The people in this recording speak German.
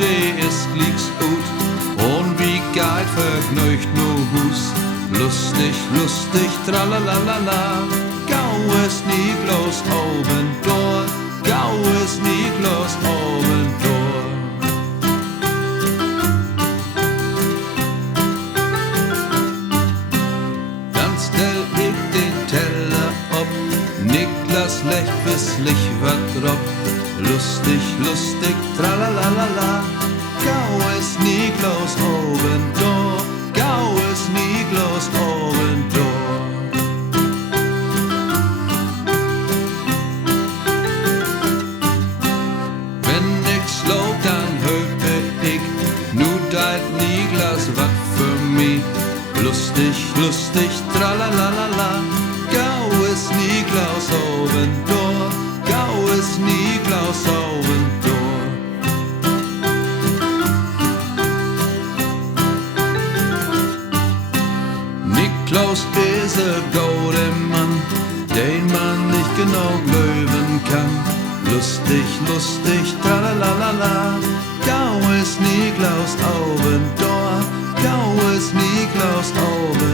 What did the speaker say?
die ist glicks gut und wie geht vergnügt nur Hus. Lustig, lustig, tralalala, gau ist Niklas oben door, gau ist Niklas oben door. Dann stell ich den Teller ob, Niklas legt wisslich wat drauf. Lustig, lustig, tralalala, gau ist Niklas oben door, gau ist Niklas oben door. Wenn ich sloop, dann hörte ich, nu deit Niklas wat für mich. Lustig, lustig, tralalala, gau ist Niklas oben door, gau ist Niklas oben door. Niklas ist ein gode Mann, den man nicht genau löwen kann. Lustig, lustig, tralalala, gau ist Niklas oben door, gau ist Niklas oben